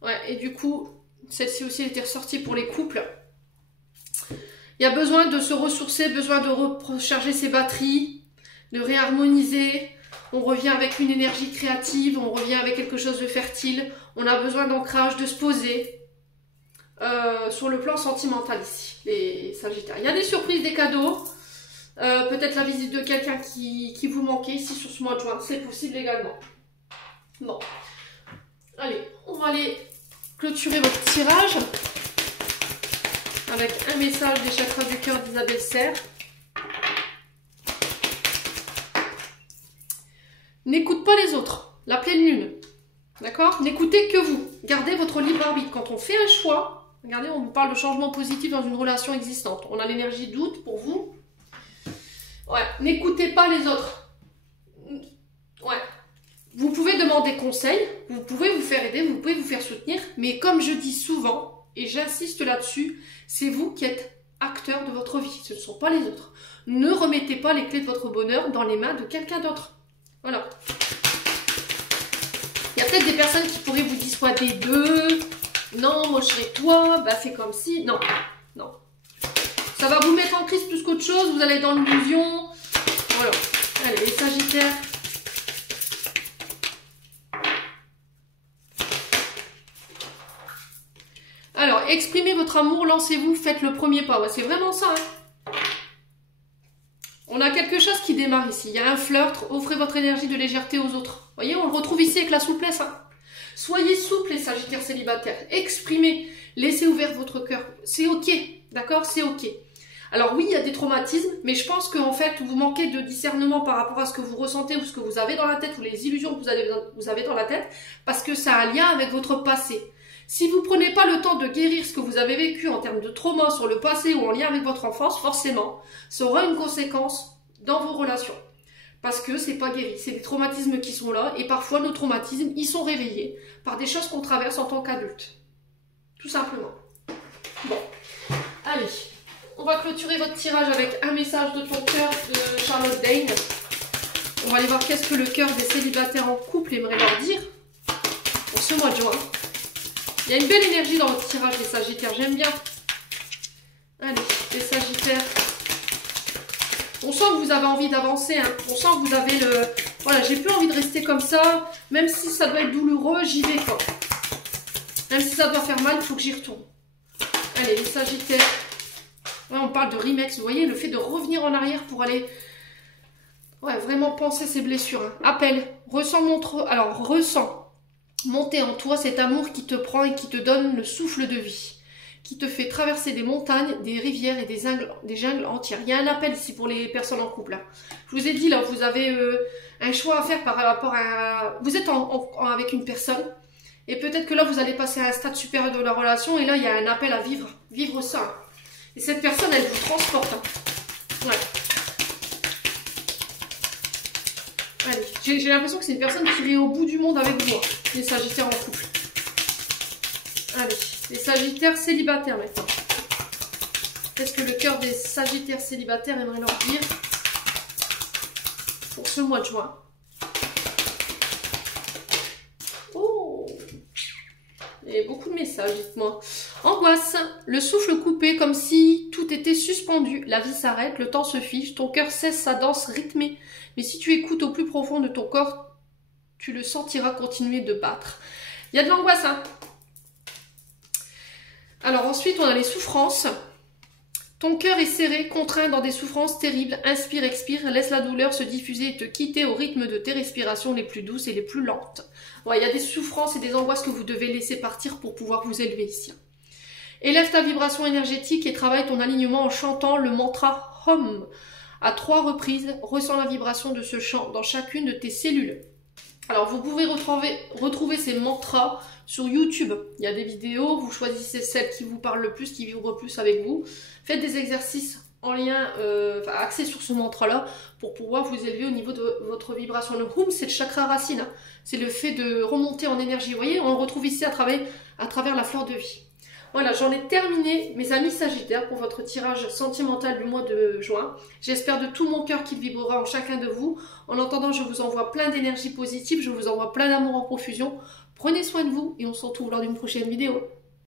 Ouais, et du coup, celle-ci aussi était ressortie pour les couples. Il y a besoin de se ressourcer, besoin de recharger ses batteries, de réharmoniser. On revient avec une énergie créative, on revient avec quelque chose de fertile. On a besoin d'ancrage, de se poser. Sur le plan sentimental ici, les Sagittaires. Il y a des surprises, des cadeaux. Peut-être la visite de quelqu'un qui vous manquait ici sur ce mois de juin. C'est possible également. Bon. Allez, on va aller clôturer votre tirage avec un message des chakras du cœur d'Isabelle Serre. N'écoute pas les autres. La pleine lune. D'accord? N'écoutez que vous. Gardez votre libre arbitre. Quand on fait un choix, regardez, on vous parle de changement positif dans une relation existante. On a l'énergie doute pour vous. Ouais, n'écoutez pas les autres. Ouais. Vous pouvez demander conseil, vous pouvez vous faire aider, vous pouvez vous faire soutenir, mais comme je dis souvent, et j'insiste là-dessus, c'est vous qui êtes acteur de votre vie, ce ne sont pas les autres. Ne remettez pas les clés de votre bonheur dans les mains de quelqu'un d'autre. Voilà. Il y a peut-être des personnes qui pourraient vous dissuader d'eux. Non, moi je serai toi, bah fais comme si. Non, non. Ça va vous mettre en crise plus qu'autre chose, vous allez être dans l'illusion. Voilà. Allez, les Sagittaires. Alors, exprimez votre amour, lancez-vous, faites le premier pas. Ouais, c'est vraiment ça. Hein. On a quelque chose qui démarre ici. Il y a un flirt, offrez votre énergie de légèreté aux autres. Vous voyez, on le retrouve ici avec la souplesse. Hein. Soyez souples, les Sagittaires célibataires. Exprimez, laissez ouvert votre cœur. C'est ok, d'accord? C'est ok. Alors oui, il y a des traumatismes, mais je pense qu'en fait, vous manquez de discernement par rapport à ce que vous ressentez ou ce que vous avez dans la tête ou les illusions que vous avez dans la tête, parce que ça a un lien avec votre passé. Si vous ne prenez pas le temps de guérir ce que vous avez vécu en termes de trauma sur le passé ou en lien avec votre enfance, forcément, ça aura une conséquence dans vos relations. Parce que c'est pas guéri, c'est des traumatismes qui sont là, et parfois nos traumatismes, ils sont réveillés par des choses qu'on traverse en tant qu'adulte. Tout simplement. Bon, allez. On va clôturer votre tirage avec un message de ton cœur de Charlotte Dane. On va aller voir qu'est-ce que le cœur des célibataires en couple aimerait leur dire pour ce mois de juin. Il y a une belle énergie dans votre tirage, les Sagittaires, j'aime bien. Allez, les Sagittaires. On sent que vous avez envie d'avancer, hein. On sent que vous avez le... Voilà, j'ai plus envie de rester comme ça. Même si ça doit être douloureux, j'y vais quoi. Même si ça doit faire mal, il faut que j'y retourne. Allez, les Sagittaires. Ouais, on parle de remix, vous voyez, le fait de revenir en arrière pour aller vraiment penser ses blessures. Hein. Appel, ressens monter en toi cet amour qui te prend et qui te donne le souffle de vie, qui te fait traverser des montagnes, des rivières et des jungles entières. Il y a un appel ici pour les personnes en couple. Hein. Je vous ai dit, là, vous avez un choix à faire par rapport à... Vous êtes avec une personne et peut-être que là, vous allez passer à un stade supérieur de la relation et là, il y a un appel à vivre ça. Hein. Et cette personne, elle vous transporte. Hein. Ouais. Allez, j'ai l'impression que c'est une personne qui irait au bout du monde avec vous. Hein, les Sagittaires en couple. Allez, les Sagittaires célibataires maintenant. Qu'est-ce que le cœur des Sagittaires célibataires aimerait leur dire pour ce mois de juin? Oh, il y a beaucoup de messages, dites-moi. Angoisse, le souffle coupé comme si tout était suspendu. La vie s'arrête, le temps se fige, ton cœur cesse sa danse rythmée. Mais si tu écoutes au plus profond de ton corps, tu le sentiras continuer de battre. Il y a de l'angoisse, hein. Alors ensuite, on a les souffrances. Ton cœur est serré, contraint dans des souffrances terribles. Inspire, expire, laisse la douleur se diffuser et te quitter au rythme de tes respirations les plus douces et les plus lentes. Ouais, il y a des souffrances et des angoisses que vous devez laisser partir pour pouvoir vous élever ici. Élève ta vibration énergétique et travaille ton alignement en chantant le mantra Hum. À 3 reprises, ressens la vibration de ce chant dans chacune de tes cellules. Alors, vous pouvez retrouver ces mantras sur YouTube. Il y a des vidéos, vous choisissez celle qui vous parle le plus, qui vibre plus avec vous. Faites des exercices en lien, axés sur ce mantra-là pour pouvoir vous élever au niveau de votre vibration. Le Hum, c'est le chakra racine. Hein. C'est le fait de remonter en énergie. Vous voyez, on le retrouve ici à travers la fleur de vie. Voilà, j'en ai terminé, mes amis Sagittaires, pour votre tirage sentimental du mois de juin. J'espère de tout mon cœur qu'il vibrera en chacun de vous. En attendant, je vous envoie plein d'énergie positive, je vous envoie plein d'amour en profusion. Prenez soin de vous et on se retrouve lors d'une prochaine vidéo.